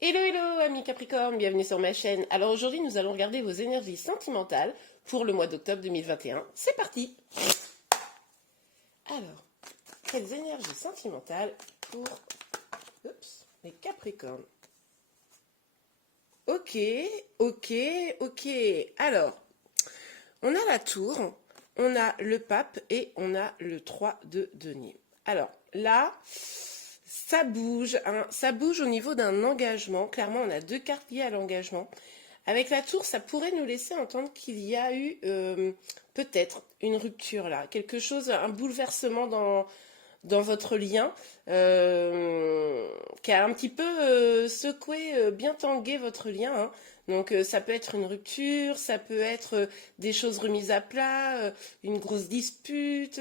Hello hello amis Capricorne, bienvenue sur ma chaîne. Alors aujourd'hui nous allons regarder vos énergies sentimentales pour le mois d'octobre 2021. C'est parti. Alors, quelles énergies sentimentales pour les Capricornes? Ok, ok. Alors, on a la tour, on a le pape et on a le 3 de denier. Alors là, ça bouge, hein, ça bouge au niveau d'un engagement. Clairement, on a deux cartes liées à l'engagement. Avec la tour, ça pourrait nous laisser entendre qu'il y a eu peut-être une rupture là, quelque chose, un bouleversement dans votre lien qui a un petit peu secoué, bien tangué votre lien, hein. Donc ça peut être une rupture, ça peut être des choses remises à plat, une grosse dispute.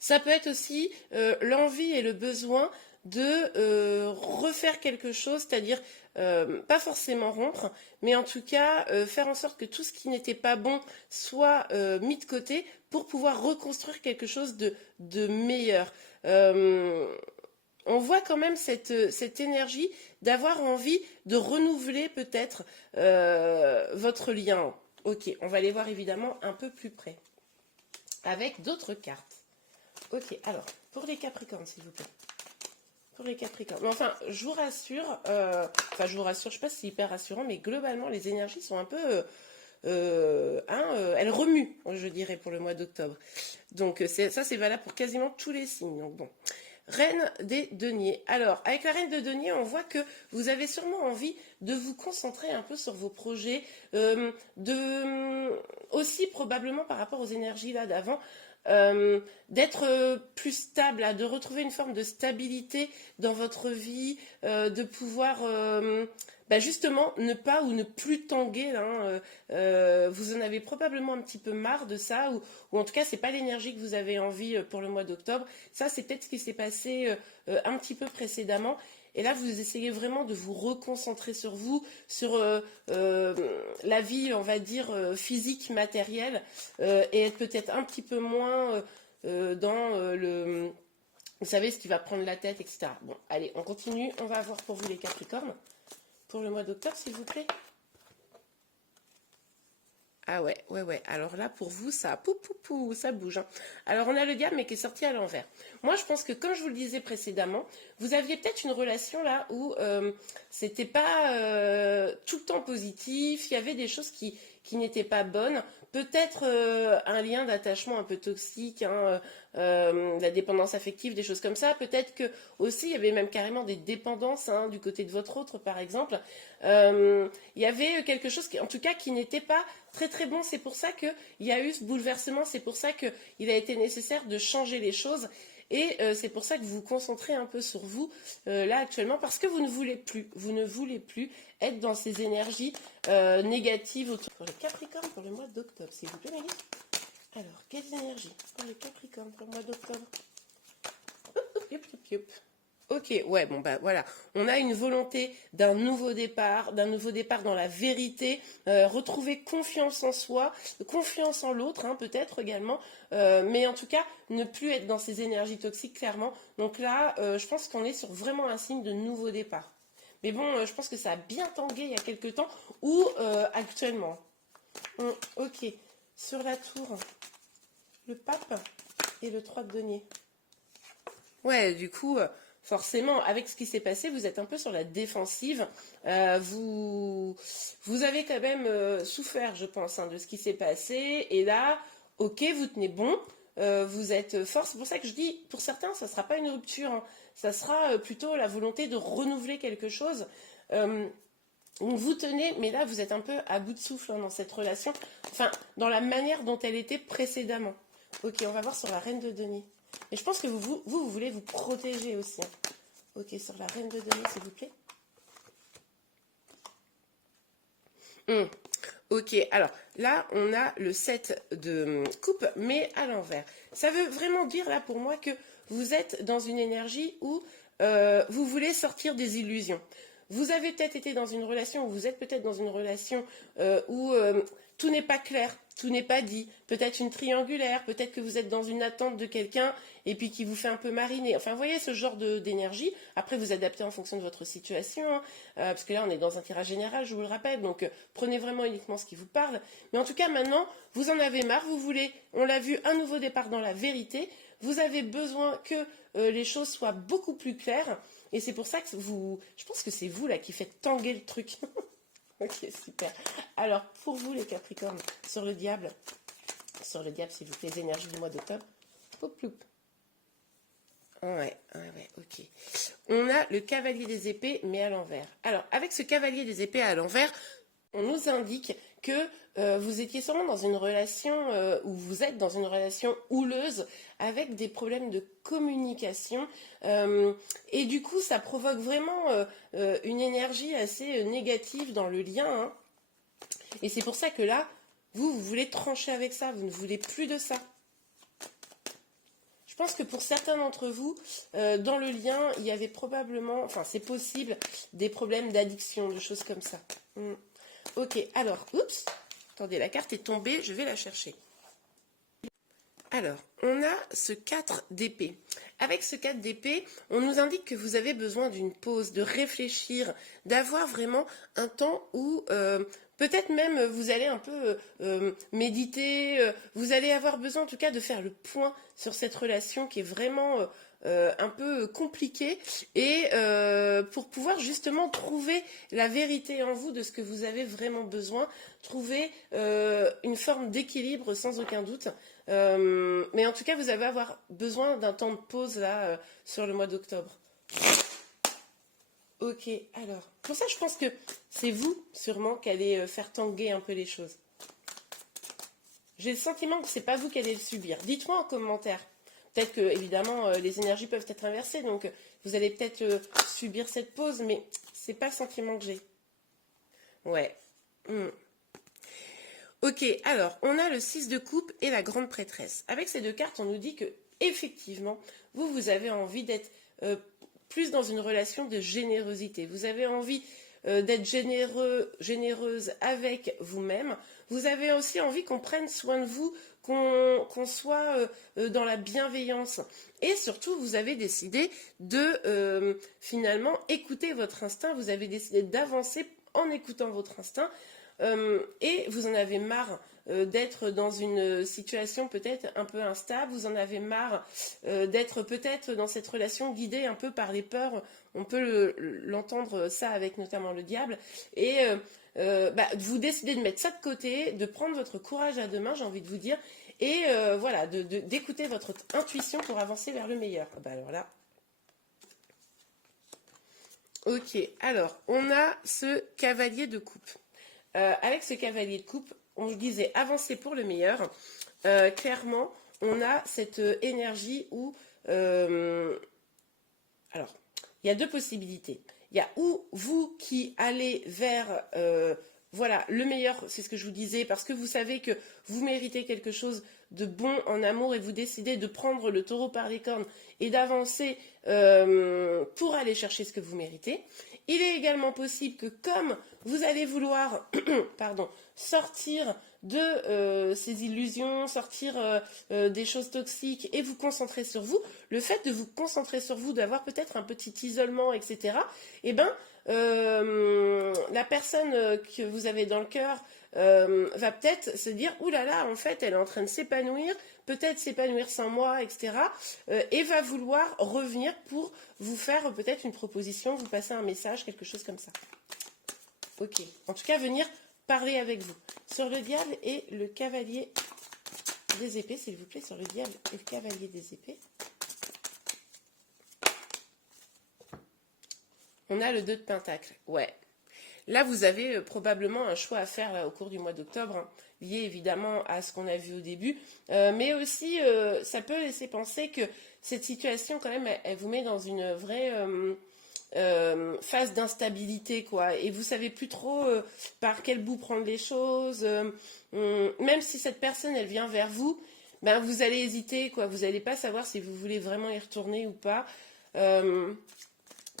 Ça peut être aussi l'envie et le besoin de refaire quelque chose, c'est-à-dire pas forcément rompre, mais en tout cas faire en sorte que tout ce qui n'était pas bon soit mis de côté pour pouvoir reconstruire quelque chose de meilleur. On voit quand même cette énergie d'avoir envie de renouveler peut-être votre lien. Ok, on va les voir évidemment un peu plus près, avec d'autres cartes. Ok, alors, pour les Capricornes, s'il vous plaît. Pour les Capricornes. Mais enfin, je vous rassure, je vous rassure, je ne sais pas si c'est hyper rassurant, mais globalement, les énergies sont un peu... elles remuent, je dirais, pour le mois d'octobre. Donc, ça, c'est valable pour quasiment tous les signes. Donc, bon. Reine des deniers. Alors, avec la reine de denier, on voit que vous avez sûrement envie de vous concentrer un peu sur vos projets, aussi probablement par rapport aux énergies là d'avant, d'être plus stable, de retrouver une forme de stabilité dans votre vie, de pouvoir justement ne pas ou ne plus tanguer, hein, vous en avez probablement un petit peu marre de ça, ou en tout cas c'est pas l'énergie que vous avez envie pour le mois d'octobre. Ça c'est peut-être ce qui s'est passé un petit peu précédemment. Et là, vous essayez vraiment de vous reconcentrer sur vous, sur la vie, on va dire, physique, matérielle, et être peut-être un petit peu moins dans le... Vous savez, ce qui va prendre la tête, etc. Bon, allez, on continue. On va voir pour vous les Capricornes. Pour le mois d'octobre, s'il vous plaît. Ah ouais. Alors là, pour vous, ça, ça bouge, hein. Alors, on a le diable, mais qui est sorti à l'envers. Moi, je pense que, comme je vous le disais précédemment, vous aviez peut-être une relation là où c'était pas tout le temps positif, il y avait des choses qui n'étaient pas bonnes. Peut-être un lien d'attachement un peu toxique, hein, la dépendance affective, des choses comme ça. Peut-être que aussi, il y avait même carrément des dépendances, hein, du côté de votre autre, par exemple. Il y avait quelque chose qui, en tout cas, qui n'était pas très très bon. C'est pour ça qu'il y a eu ce bouleversement. C'est pour ça qu'il a été nécessaire de changer les choses. Et c'est pour ça que vous vous concentrez un peu sur vous là actuellement, parce que vous ne voulez plus être dans ces énergies négatives autour. Pour les Capricornes pour le mois d'octobre, s'il vous plaît, Marie. Alors, quelles énergies pour les Capricornes pour le mois d'octobre? Ok, ouais, bon bah voilà, on a une volonté d'un nouveau départ dans la vérité, retrouver confiance en soi, confiance en l'autre, hein, peut-être également, mais en tout cas, ne plus être dans ces énergies toxiques, clairement. Donc là, je pense qu'on est sur vraiment un signe de nouveau départ. Mais bon, je pense que ça a bien tangué il y a quelques temps, ou actuellement. Ok, sur la tour, le pape et le 3 de denier. Ouais, du coup, forcément, avec ce qui s'est passé, vous êtes un peu sur la défensive. Vous avez quand même souffert, je pense, hein, de ce qui s'est passé. Et là, ok, vous tenez bon, vous êtes fort. C'est pour ça que je dis, pour certains, ça ne sera pas une rupture, hein. Ça sera plutôt la volonté de renouveler quelque chose. Vous tenez, mais là, vous êtes un peu à bout de souffle, hein, dans cette relation. Enfin, dans la manière dont elle était précédemment. Ok, on va voir sur la reine de denier. Et je pense que vous voulez vous protéger aussi, hein. Ok, sur la reine de denier, s'il vous plaît. Ok, alors là, on a le 7 de coupe, mais à l'envers. Ça veut vraiment dire, là, pour moi, que vous êtes dans une énergie où vous voulez sortir des illusions. vous avez peut-être été dans une relation, ou vous êtes peut-être dans une relation où tout n'est pas clair, tout n'est pas dit, peut-être une triangulaire, peut-être que vous êtes dans une attente de quelqu'un et puis qui vous fait un peu mariner. Enfin, vous voyez ce genre d'énergie. Après, vous adaptez en fonction de votre situation, hein, parce que là, on est dans un tirage général, je vous le rappelle, donc prenez vraiment uniquement ce qui vous parle. Mais en tout cas, maintenant, vous en avez marre, vous voulez, on l'a vu, un nouveau départ dans la vérité. Vous avez besoin que les choses soient beaucoup plus claires. Et c'est pour ça que je pense que c'est vous là qui faites tanguer le truc. Ok, super. Alors, pour vous les Capricornes, sur le diable, s'il vous plaît, les énergies du mois d'octobre. Poup, poup. Ouais, ok. On a le cavalier des épées, mais à l'envers. Alors, avec ce cavalier des épées à l'envers, on nous indique que vous étiez sûrement dans une relation, ou vous êtes dans une relation houleuse, avec des problèmes de communication. Et du coup, ça provoque vraiment une énergie assez négative dans le lien. Hein. Et c'est pour ça que là, vous voulez trancher avec ça, vous ne voulez plus de ça. Je pense que pour certains d'entre vous, dans le lien, il y avait probablement, enfin c'est possible, des problèmes d'addiction, de choses comme ça. Ok, alors, oups, attendez, la carte est tombée, je vais la chercher. Alors, on a ce 4 d'épée. Avec ce 4 d'épée, on nous indique que vous avez besoin d'une pause, de réfléchir, d'avoir vraiment un temps où peut-être même vous allez un peu méditer, vous allez avoir besoin en tout cas de faire le point sur cette relation qui est vraiment un peu compliquée et pour pouvoir justement trouver la vérité en vous de ce que vous avez vraiment besoin, trouver une forme d'équilibre sans aucun doute. Mais en tout cas, vous allez avoir besoin d'un temps de pause là sur le mois d'octobre. Ok, alors, pour ça, je pense que c'est vous, sûrement, qui allez faire tanguer un peu les choses. J'ai le sentiment que c'est pas vous qui allez le subir. Dites-moi en commentaire. Peut-être que, évidemment, les énergies peuvent être inversées, donc vous allez peut-être subir cette pause, mais c'est pas le sentiment que j'ai. Ouais. Ok, alors, on a le 6 de coupe et la grande prêtresse. Avec ces deux cartes, on nous dit que, effectivement, vous avez envie d'être plus dans une relation de générosité. Vous avez envie d'être généreuse avec vous-même. Vous avez aussi envie qu'on prenne soin de vous, qu'on soit dans la bienveillance. Et surtout, vous avez décidé de finalement écouter votre instinct. Vous avez décidé d'avancer en écoutant votre instinct. Et vous en avez marre d'être dans une situation peut-être un peu instable, vous en avez marre d'être peut-être dans cette relation guidée un peu par les peurs, on peut l'entendre ça avec notamment le diable, et vous décidez de mettre ça de côté, de prendre votre courage à deux mains, j'ai envie de vous dire, et voilà, d'écouter votre intuition pour avancer vers le meilleur. Alors là... Ok, alors, on a ce cavalier de coupe. Avec ce cavalier de coupe, on disait avancer pour le meilleur. Clairement, on a cette énergie où... alors, il y a deux possibilités. Il y a ou vous qui allez vers... voilà, le meilleur, c'est ce que je vous disais, parce que vous savez que vous méritez quelque chose de bon en amour et vous décidez de prendre le taureau par les cornes et d'avancer pour aller chercher ce que vous méritez. Il est également possible que comme vous allez vouloir sortir de ces illusions, sortir des choses toxiques et vous concentrer sur vous, le fait de vous concentrer sur vous, d'avoir peut-être un petit isolement, etc., eh ben, la personne que vous avez dans le cœur va peut-être se dire « Ouh là là, en fait, elle est en train de s'épanouir, peut-être s'épanouir sans moi, etc. » et va vouloir revenir pour vous faire peut-être une proposition, vous passer un message, quelque chose comme ça. Ok. En tout cas, venir parler avec vous. Sur le diable et le cavalier des épées, s'il vous plaît, sur le diable et le cavalier des épées. On a le 2 de pentacle. Ouais. Là, vous avez probablement un choix à faire là, au cours du mois d'octobre, hein, lié évidemment à ce qu'on a vu au début. Mais aussi, ça peut laisser penser que cette situation, quand même, elle vous met dans une vraie phase d'instabilité, quoi. Et vous savez plus trop par quel bout prendre les choses. Même si cette personne, elle vient vers vous, ben, vous allez hésiter, quoi. Vous n'allez pas savoir si vous voulez vraiment y retourner ou pas.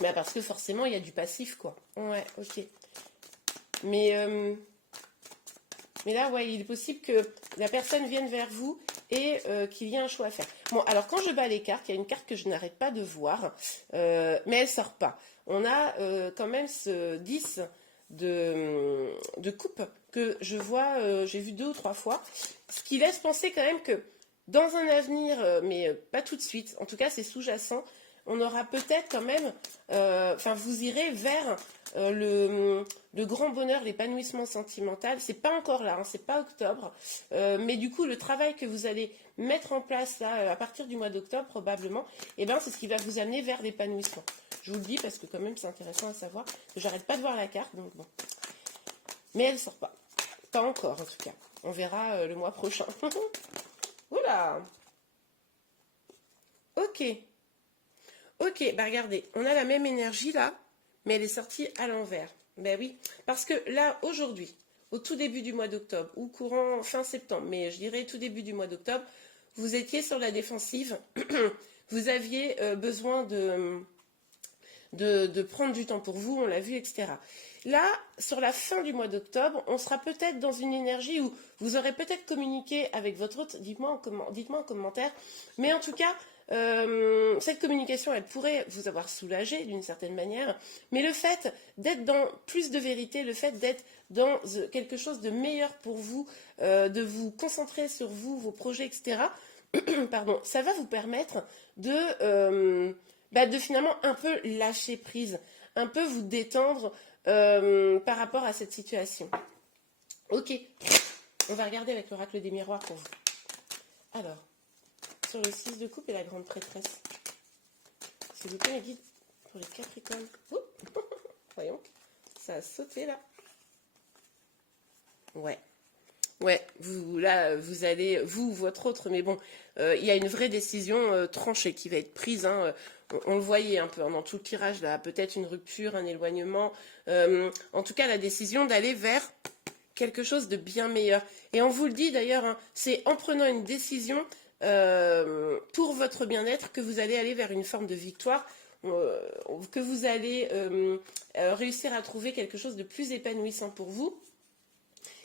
Mais parce que forcément, il y a du passif, quoi. Ouais, ok. Mais, euh, mais là, ouais, il est possible que la personne vienne vers vous et qu'il y ait un choix à faire. Bon, alors quand je bats les cartes, il y a une carte que je n'arrête pas de voir, mais elle sort pas. On a quand même ce 10 de coupe que je vois, j'ai vu 2 ou 3 fois, ce qui laisse penser quand même que dans un avenir, mais pas tout de suite, en tout cas c'est sous-jacent, on aura peut-être quand même, enfin vous irez vers le grand bonheur, l'épanouissement sentimental. C'est pas encore là, hein, c'est pas octobre, mais du coup le travail que vous allez mettre en place là à partir du mois d'octobre probablement, et ben c'est ce qui va vous amener vers l'épanouissement. Je vous le dis parce que quand même c'est intéressant à savoir. J'arrête pas de voir la carte, donc bon. Mais elle sort pas, pas encore en tout cas. On verra le mois prochain. Oula. Ok. Ok, bah regardez, on a la même énergie là, mais elle est sortie à l'envers. Ben oui, parce que là, aujourd'hui, au tout début du mois d'octobre, ou courant fin septembre, mais je dirais tout début du mois d'octobre, vous étiez sur la défensive, vous aviez besoin de prendre du temps pour vous, on l'a vu, etc. Là, sur la fin du mois d'octobre, on sera peut-être dans une énergie où vous aurez peut-être communiqué avec votre hôte, dites-moi en commentaire, mais en tout cas, cette communication, elle pourrait vous avoir soulagé d'une certaine manière, mais le fait d'être dans plus de vérité, le fait d'être dans quelque chose de meilleur pour vous, de vous concentrer sur vous, vos projets, etc., pardon, ça va vous permettre de finalement un peu lâcher prise, un peu vous détendre par rapport à cette situation. Ok, on va regarder avec l'oracle des miroirs pour vous. Alors, sur le 6 de coupe et la grande prêtresse. S'il vous plaît, mes guides, pour les Capricornes. Oh voyons, ça a sauté là. Ouais. Ouais, vous allez, vous, votre autre, mais bon, il y a une vraie décision tranchée qui va être prise, hein, on le voyait un peu hein, dans tout le tirage, là, peut-être une rupture, un éloignement, en tout cas la décision d'aller vers quelque chose de bien meilleur. Et on vous le dit d'ailleurs, hein, c'est en prenant une décision pour votre bien-être que vous allez aller vers une forme de victoire, que vous allez réussir à trouver quelque chose de plus épanouissant pour vous.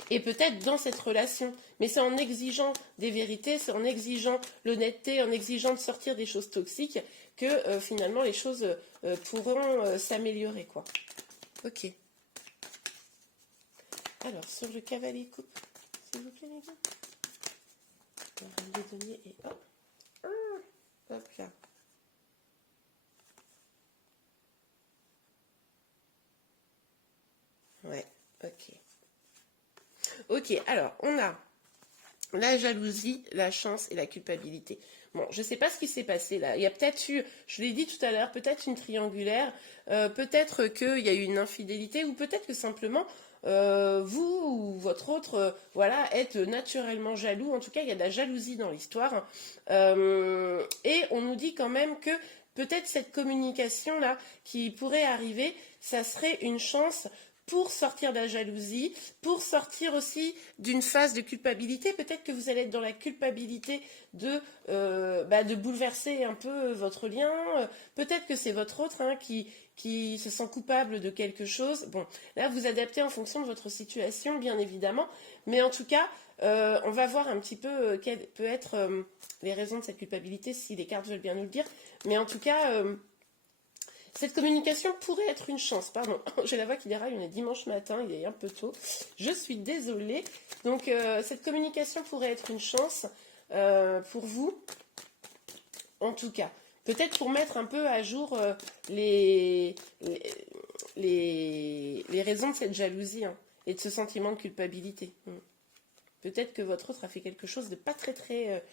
Et peut-être dans cette relation, mais c'est en exigeant des vérités, c'est en exigeant l'honnêteté, en exigeant de sortir des choses toxiques que finalement les choses pourront s'améliorer, quoi. Ok. Alors, sur le cavalier coupe, s'il vous plaît, les gars. Les deniers et hop. Hop là. Ouais, ok. Ok, alors, on a la jalousie, la chance et la culpabilité. Bon, je ne sais pas ce qui s'est passé là. Il y a peut-être eu, je l'ai dit tout à l'heure, peut-être une triangulaire, peut-être qu'il y a eu une infidélité, ou peut-être que simplement vous ou votre autre, voilà, êtes naturellement jaloux. En tout cas, il y a de la jalousie dans l'histoire. Et on nous dit quand même que peut-être cette communication-là qui pourrait arriver, ça serait une chance pour sortir de la jalousie, pour sortir aussi d'une phase de culpabilité. Peut-être que vous allez être dans la culpabilité de bouleverser un peu votre lien. Peut-être que c'est votre autre hein, qui se sent coupable de quelque chose. Bon, là, vous adaptez en fonction de votre situation, bien évidemment. Mais en tout cas, on va voir un petit peu quelles peuvent être les raisons de cette culpabilité, si les cartes veulent bien nous le dire. Mais en tout cas... cette communication pourrait être une chance, pardon, j'ai la voix qui déraille, on est dimanche matin, il est un peu tôt, je suis désolée. Donc cette communication pourrait être une chance pour vous, en tout cas. Peut-être pour mettre un peu à jour les raisons de cette jalousie hein, et de ce sentiment de culpabilité. Peut-être que votre autre a fait quelque chose de pas très très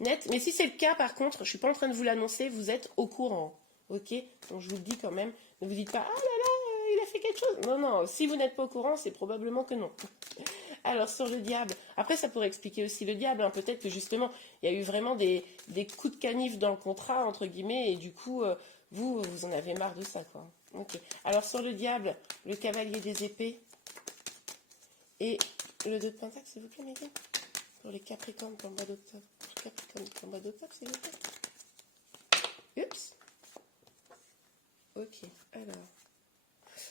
net. Mais si c'est le cas, par contre, je ne suis pas en train de vous l'annoncer, vous êtes au courant. Ok, donc je vous le dis quand même, ne vous dites pas ah là là, il a fait quelque chose. Non, non, si vous n'êtes pas au courant, c'est probablement que non. Alors sur le diable, après ça pourrait expliquer aussi le diable, hein. Peut-être que justement il y a eu vraiment des coups de canif dans le contrat, entre guillemets, et du coup vous en avez marre de ça, quoi. Ok, alors sur le diable, le cavalier des épées et le 2 de pentacle, s'il vous plaît, mes gars, pour les capricornes pour le mois d'octobre. Capricorne pour le mois d'octobre, s'il vous plaît. Oups. ok, alors.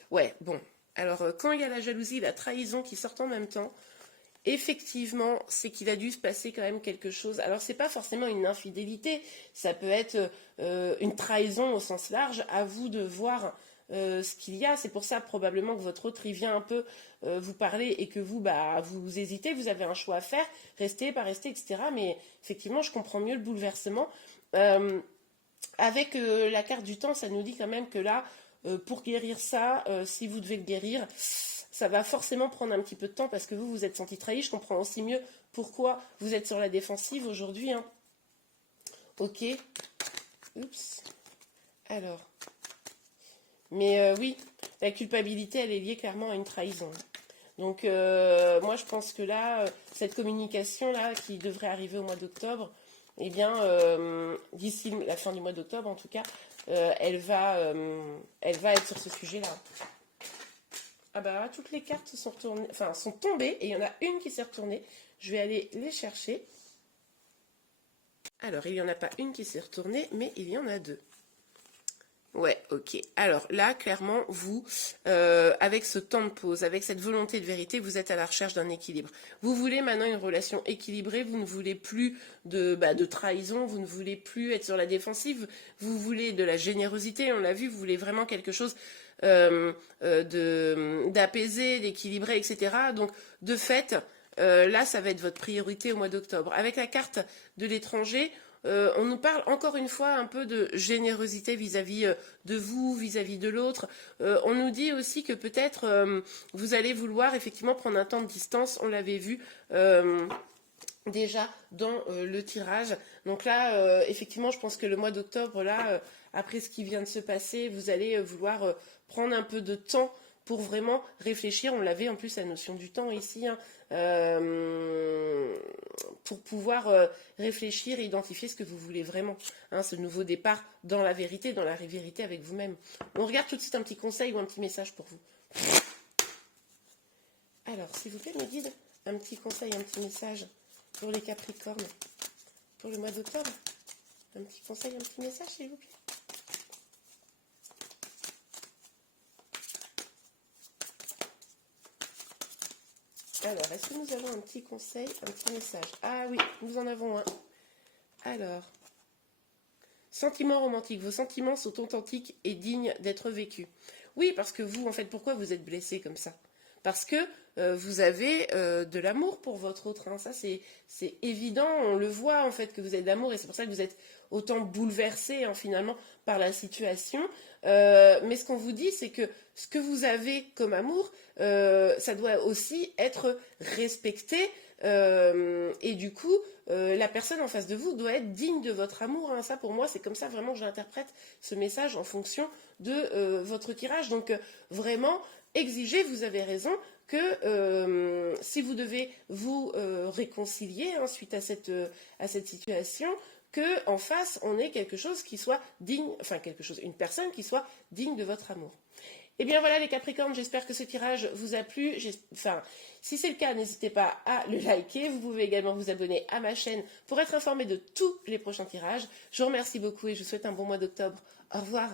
Ouais, bon. Alors, quand il y a la jalousie, la trahison qui sortent en même temps, effectivement, c'est qu'il a dû se passer quand même quelque chose. Alors, c'est pas forcément une infidélité, ça peut être une trahison au sens large. À vous de voir ce qu'il y a. C'est pour ça probablement que votre autre il vient un peu vous parler et que vous, bah, vous hésitez. Vous avez un choix à faire, rester, pas rester, etc. Mais effectivement, je comprends mieux le bouleversement. Euh, avec la carte du temps, ça nous dit quand même que là, pour guérir ça, si vous devez le guérir, ça va forcément prendre un petit peu de temps parce que vous vous êtes senti trahi. Je comprends aussi mieux pourquoi vous êtes sur la défensive aujourd'hui. Hein. Ok. Oups. Alors. Mais oui, la culpabilité, elle est liée clairement à une trahison. Donc, moi, je pense que là, cette communication-là, qui devrait arriver au mois d'octobre, eh bien, d'ici la fin du mois d'octobre, en tout cas, elle va être sur ce sujet-là. Ah bah, toutes les cartes sont retournées, enfin, sont tombées, et il y en a une qui s'est retournée. Je vais aller les chercher. Alors, il n'y en a pas une qui s'est retournée, mais il y en a deux. Ouais, ok. Alors là, clairement, vous, avec ce temps de pause, avec cette volonté de vérité, vous êtes à la recherche d'un équilibre. Vous voulez maintenant une relation équilibrée, vous ne voulez plus de trahison, vous ne voulez plus être sur la défensive, vous voulez de la générosité, on l'a vu, vous voulez vraiment quelque chose d'apaisé, d'équilibré, etc. Donc, de fait, là, ça va être votre priorité au mois d'octobre. Avec la carte de l'étranger, on nous parle encore une fois un peu de générosité vis-à-vis de vous, vis-à-vis de l'autre. On nous dit aussi que peut-être vous allez vouloir effectivement prendre un temps de distance, on l'avait vu déjà dans le tirage. Donc là, effectivement, je pense que le mois d'octobre, là, après ce qui vient de se passer, vous allez vouloir prendre un peu de temps pour vraiment réfléchir. On l'avait en plus la notion du temps ici, hein, pour pouvoir réfléchir et identifier ce que vous voulez vraiment. Hein, ce nouveau départ dans la vérité avec vous-même. On regarde tout de suite un petit conseil ou un petit message pour vous. Alors, s'il vous plaît, mes guides, un petit conseil, un petit message pour les Capricornes pour le mois d'octobre. Un petit conseil, un petit message, s'il vous plaît. Alors, est-ce que nous avons un petit conseil, un petit message? Ah oui, nous en avons un. Alors, sentiments romantiques. Vos sentiments sont authentiques et dignes d'être vécus. Oui, parce que vous, en fait, pourquoi vous êtes blessé comme ça? Parce que vous avez de l'amour pour votre autre. Hein. Ça, c'est évident. On le voit, en fait, que vous avez de l'amour. Et c'est pour ça que vous êtes autant bouleversé, hein, finalement, par la situation. Mais ce qu'on vous dit, c'est que ce que vous avez comme amour, ça doit aussi être respecté. Et du coup, la personne en face de vous doit être digne de votre amour. Hein. Ça, pour moi, c'est comme ça vraiment que j'interprète ce message en fonction de votre tirage. Donc, vraiment, exigez, vous avez raison, que si vous devez vous réconcilier hein, suite à cette situation, que en face, on ait quelque chose qui soit digne, enfin une personne qui soit digne de votre amour. Et bien voilà les Capricornes, j'espère que ce tirage vous a plu. Enfin, si c'est le cas, n'hésitez pas à le liker. Vous pouvez également vous abonner à ma chaîne pour être informé de tous les prochains tirages. Je vous remercie beaucoup et je vous souhaite un bon mois d'octobre. Au revoir.